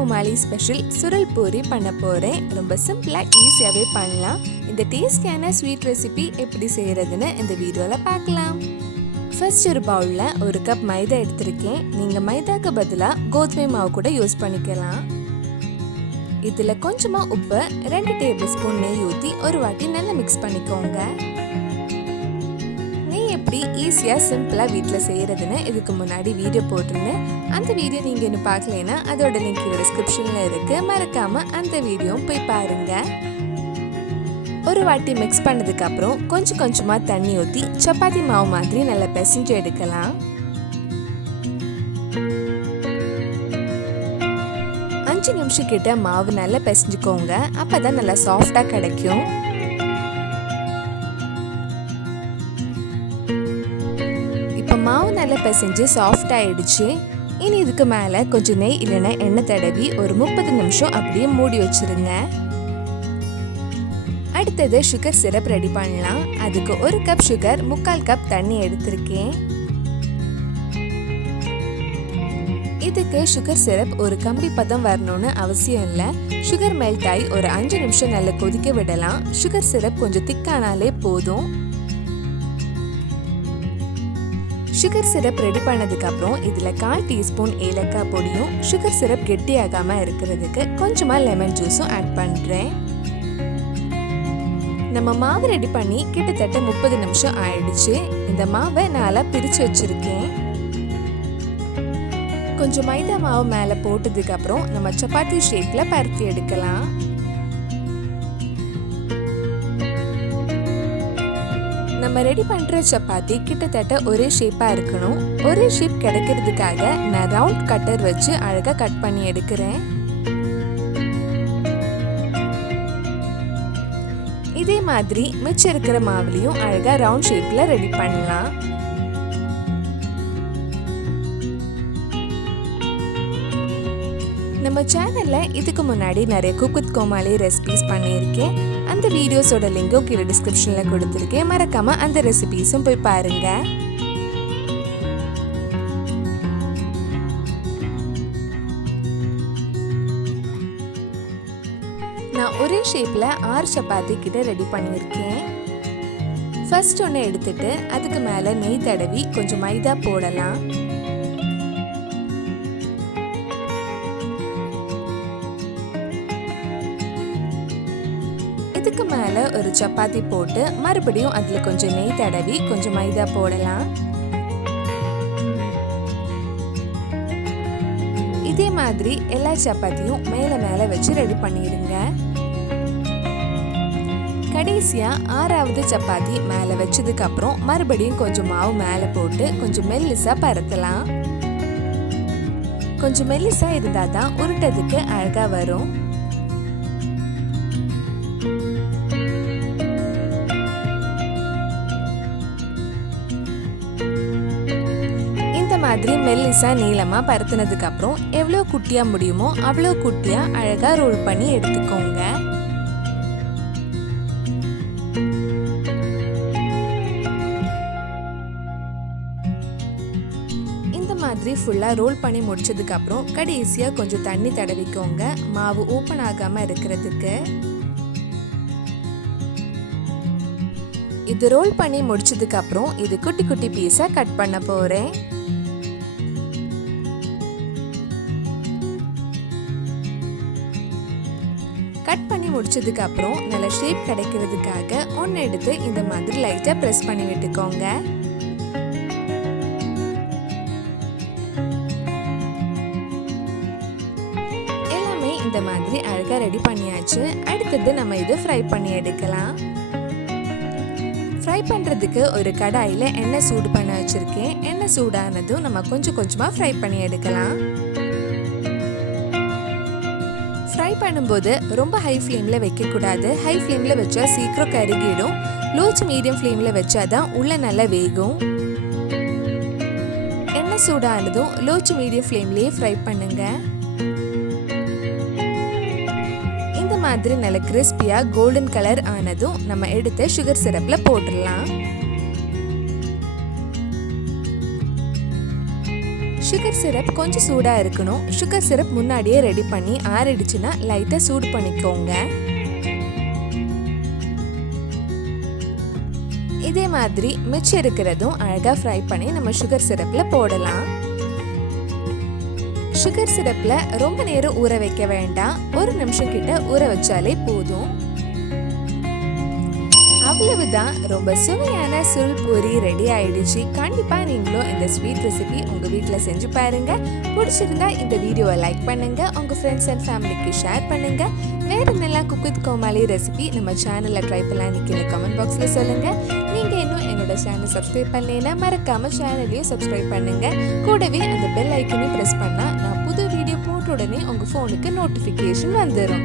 Comali special சுருள் பூரி பண்ண போறேன். ரொம்ப சிம்பிளா ஈஸியாவே பண்ணலாம். இந்த டேஸ்டியான ஸ்வீட் ரெசிபி எப்படி செய்யறதுன்னு இந்த வீடியோல பார்க்கலாம். ஃபர்ஸ்ட் ஒரு பவுல்ல ஒரு கப் மைதா எடுத்திருக்கேன். நீங்க மைதாக்கு பதிலா கோதுமை மாவு கூட யூஸ் பண்ணிக்கலாம். இதுல கொஞ்சமா உப்பு, 2 டேபிள் ஸ்பூன் நெய் ஊத்தி ஒரு வாட்டி நல்லா மிக்ஸ் பண்ணிக்கோங்க. எப்படி ஈஸியா சிம்பிளா வீட்ல செய்யறதுன்னு இதுக்கு முன்னாடி வீடியோ போட்டிருந்தேன். அந்த வீடியோ நீங்க இன்னும் பார்க்கலைன்னா அதோட லிங்க் டிஸ்கிரிப்ஷன்ல இருக்கு. மறக்காம அந்த வீடியோ போய் பாருங்க. ஒரு வாட்டி மிக்ஸ் பண்ணதுக்கு அப்புறம் கொஞ்சம் கொஞ்சமா தண்ணி ஊத்தி சப்பாத்தி மாவு மாதிரி நல்லா பிசைஞ்சு எடுக்கலாம். 5 நிமிஷம் கிட்ட மாவு நல்லா பிசைஞ்சுக்கோங்க. அப்பதான் நல்லா சாஃப்டா கிடைக்கும். மாவு நல்லா பிசைஞ்சு சாஃப்ட் ஆயிடுச்சு. இனி இதுக்கு மேல கொஞ்சம் நெய் இல்லைன்னா எண்ணெய் தடவி ஒரு 30 நிமிஷம் அப்படியே மூடி வச்சிருங்க. அடுத்தது சுகர் சிரப் ரெடி பண்ணலாம். அதுக்கு 1 கப் சுகர், 3/4 கப் தண்ணி எடுத்திருக்கேன். இதுக்கு சுகர் சிரப் ஒரு கம்பி பதம் வரணும்னு அவசியம் இல்லை. சுகர் மெல்ட் ஆகி ஒரு 5 நிமிஷம் நல்லா கொதிக்க விடலாம். சுகர் சிரப் கொஞ்சம் திக்கானாலே போதும். சுகர் சிரப் ரெடி பண்ணதுக்கு அப்புறம் இதுல 1/4 டீஸ்பூன் ஏலக்காய் பொடியும் சுகர் சிரப் கெட்டியாகாம இருக்கிறதுக்கு கொஞ்சமா லெமன் ஜூஸும் ஆட் பண்றேன். நம்ம மாவு ரெடி பண்ணி கிட்டத்தட்ட 30 நிமிஷம் ஆயிடுச்சு. இந்த மாவை நாளா பிரிச்சு வச்சிருக்கேன். கொஞ்சம் மைதா மாவு மேல போட்டதுக்கு அப்புறம் நம்ம சப்பாத்தி ஷேப்ல பரத்தி எடுக்கலாம். நம்ம ரெடி பண்ற சப்பாத்தி கிட்டத்தட்ட ஒரே ஷேப்பா இருக்கணும். ஒரே ஷேப் கிடைக்கிறதுக்காக நான் ரவுண்ட் கட்டர் வச்சு அழகா கட் பண்ணி எடுக்கிறேன். இதே மாதிரி மிச்சம் இருக்கிற மாவுலையும் அழகா ரவுண்ட் ஷேப்ல ரெடி பண்ணலாம். நம்ம சேனல்ல இதுக்கு முன்னாடி நிறைய குக் வித் கோமாளி ரெசிபிஸ் பண்ணியிருக்கேன். அந்த வீடியோஸோட லிங்கும் கீழே டிஸ்கிரிப்ஷன்ல கொடுத்துருக்கேன். மறக்காம அந்த ரெசிபிஸும் போய் பாருங்க. நான் ஒரே ஷேப்ல 6 சப்பாத்தி கிட்ட ரெடி பண்ணியிருக்கேன். ஃபர்ஸ்ட் ஒன்று எடுத்துட்டு அதுக்கு மேல நெய் தடவி கொஞ்சம் மைதா போடலாம். இதுக்கு மேல ஒரு சப்பாத்தி போட்டு மறுபடியும் அதுல கொஞ்சம் நெய் தடவி கொஞ்சம் மைதா போடலாம். இதே மாதிரி எல்லா சப்பாத்தியும் மேல மேல வச்சு ரெடி பண்ணிடுங்க. கடைசியா 6வது சப்பாத்தி மேல வச்சதுக்கு அப்புறம் மறுபடியும் கொஞ்சம் மாவு மேல போட்டு கொஞ்சம் மெல்லிசா பரத்தலாம். கொஞ்சம் மெல்லிசா இருந்தாதான் உருட்டதுக்கு அழகா வரும். மாதிரி மெல்லிசா நீளமா பரத்தினதுக்கு அப்புறம் எவ்வளவு குட்டியா முடியுமோ அவ்வளவு குட்டியா அழகா ரோல் பண்ணி எடுத்துக்கோங்க. இந்த மாதிரி ஃபுல்லா ரோல் பண்ணி முடிச்சதுக்கு அப்புறம் கடைசியா கொஞ்சம் தண்ணி தடவிக்கோங்க, மாவு ஓபன் ஆகாம இருக்கிறதுக்கு. இது ரோல் பண்ணி முடிச்சதுக்கு அப்புறம் இது குட்டி குட்டி பீஸா கட் பண்ண போறேன். கட் பண்ணி முடிச்சதுக்கு அப்புறம் நல்ல ஷேப் கிடைக்கிறதுக்காக ஒன்று எடுத்து இந்த மாதிரி லைட்டா பிரஸ் பண்ணி விட்டுக்கோங்க. எல்லாமே இந்த மாதிரி அழகா ரெடி பண்ணியாச்சு. அடுத்தது நம்ம இது ஃப்ரை பண்ணி எடுக்கலாம். ஃப்ரை பண்றதுக்கு ஒரு கடாயில எண்ணெய் சூடு பண்ண வச்சிருக்கேன். எண்ணெய் சூடானதும் நம்ம கொஞ்சம் கொஞ்சமா ஃப்ரை பண்ணி எடுக்கலாம். ஃப்ரை பண்ணும்போது ரொம்ப ஹை ஃப்ளேம்ல வைக்க கூடாது. ஹை ஃப்ளேம்ல வச்சா சீக்கிரம் கருகிடும். லோ டு மீடியம் ஃப்ளேம்ல வச்சாதான் உள்ள நல்லா வேகும். எண்ணெய் சூடானதும் லோ டு மீடியம் ஃப்ளேம்லயே ஃப்ரை பண்ணுங்க. இந்த மாதிரி நல்ல கிறிஸ்பியா கோல்டன் கலர் ஆனதும் நம்ம எடுத்து சுகர் சிரப்ல போட்டுடலாம். சுகர் சிரப் கொஞ்சம் சூடாக இருக்கணும். சுகர் சிரப் முன்னாடியே ரெடி பண்ணி ஆறிடுச்சுன்னா லைட்டாக சூடு பண்ணிக்கோங்க. இதே மாதிரி மிச்சம் இருக்கிறதும் அழகாக ஃப்ரை பண்ணி நம்ம சுகர் சிரப்பில் போடலாம். சுகர் சிரப்பில் ரொம்ப நேரம் ஊற வைக்க வேண்டாம். 1 நிமிஷம் கிட்ட ஊற வச்சாலே போதும். அவ்வளவுதான், ரொம்ப சுவையான சுருள் பூரி ரெடி ஆயிடுச்சு. கண்டிப்பாக நீங்களும் இந்த ஸ்வீட் ரெசிபி உங்கள் வீட்டில் செஞ்சு பாருங்க. பிடிச்சிருந்தா இந்த வீடியோவை லைக் பண்ணுங்க, உங்கள் ஃப்ரெண்ட்ஸ் அண்ட் ஃபேமிலிக்கு ஷேர் பண்ணுங்க. வேறு நல்லா குக் வித் கோமாளி ரெசிபி நம்ம சேனலில் ட்ரை பண்ணலாம் கீழே கமெண்ட் பாக்ஸில் சொல்லுங்கள். நீங்கள் இன்னும் என்னோட சேனல் சப்ஸ்கிரைப் பண்ணலைன்னா மறக்காமல் சேனலையும் சப்ஸ்கிரைப் பண்ணுங்கள். கூடவே அந்த பெல் ஐக்கனையும் ப்ரெஸ் பண்ணால் நான் புது வீடியோ போட்ட உடனே உங்கள் ஃபோனுக்கு நோட்டிஃபிகேஷன் வந்துடும்.